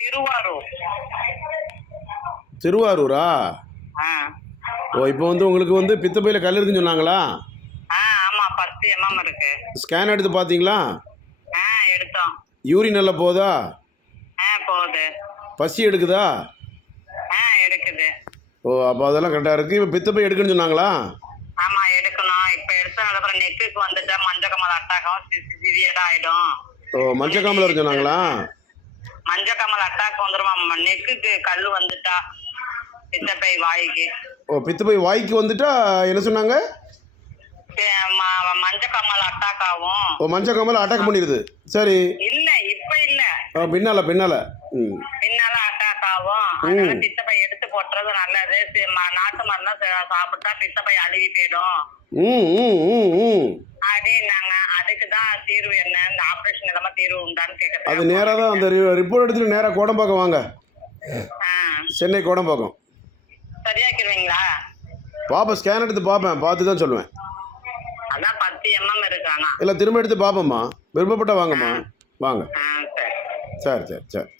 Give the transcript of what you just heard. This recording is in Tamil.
திருவாரூர். திருவாரூரா? ஆ ஓ, இப்போ வந்து உங்களுக்கு வந்து பித்தப்பையில் கல் இருக்குன்னு சொன்னாங்களா? ஆ ஆமாம், 10 mm இருக்கு. ஸ்கேன் எடுத்து பார்த்தீங்களா? ஆ எடுத்தோம். யூரின் நல்லா போதா? போகுது. பசி எடுக்குதா? எடுக்குது. ஓ, அப்போ அதெல்லாம் கரெக்டாக இருக்குது. இப்போ பித்தப்பை எடுக்குன்னு சொன்னாங்களா? ஆமாம் எடுக்கணும். இப்போ எடுத்ததுக்கு அப்புறம் நெக்குக்கு வந்துட்டா மஞ்சக்கமல் அட்டாகம் சிவியராக ஆகிடும். ஓ, மஞ்சக்காமல் இருக்கு சொன்னாங்களா? மஞ்சக்கமல் அட்டாக் வந்துடும். நெக்குக்கு கல் வந்துட்டா பித்தப்பை வாய்க்கு. ஓ, பித்தப்பை வாய்க்கு வந்துட்டா என்ன சொன்னாங்க? மஞ்சக்கமல் அட்டாக் ஆகும். ஓ, மஞ்சக்காமல் அட்டாக் பண்ணிடுது. சரி. இல்ல இப்ப இல்ல, பின்னால பின்னால அட்டாக் ஆகும். அதனால பித்தப்பை எடுத்து போட்டுறது நல்லது. நாட்டு மருந்து சாப்பிட்டா பித்தப்பை அழுகி போயிடும் அப்படின்னாங்க. அதுக்குதான் தீர்வு என்ன, இந்த ஆபரேஷன் இல்லாம தீர்வு உண்டான்னு கேட்க. அது நேராக தான் அந்த ரிப்போர்ட் எடுத்துட்டு நேராக கோடம்பாக்கம் வாங்க. சென்னை கோடம்பாக்கம். சரியாக்கிடுவீங்களா? பாப்பேன், ஸ்கேன் எடுத்து பார்ப்பேன், பார்த்து தான் சொல்லுவேன். அதான் 10 mm இருக்கானா? இல்லை, திரும்ப எடுத்து பார்ப்போம்மா. விருப்பப்பட்ட வாங்கம்மா, வாங்க. சரி சரி சரி சரி.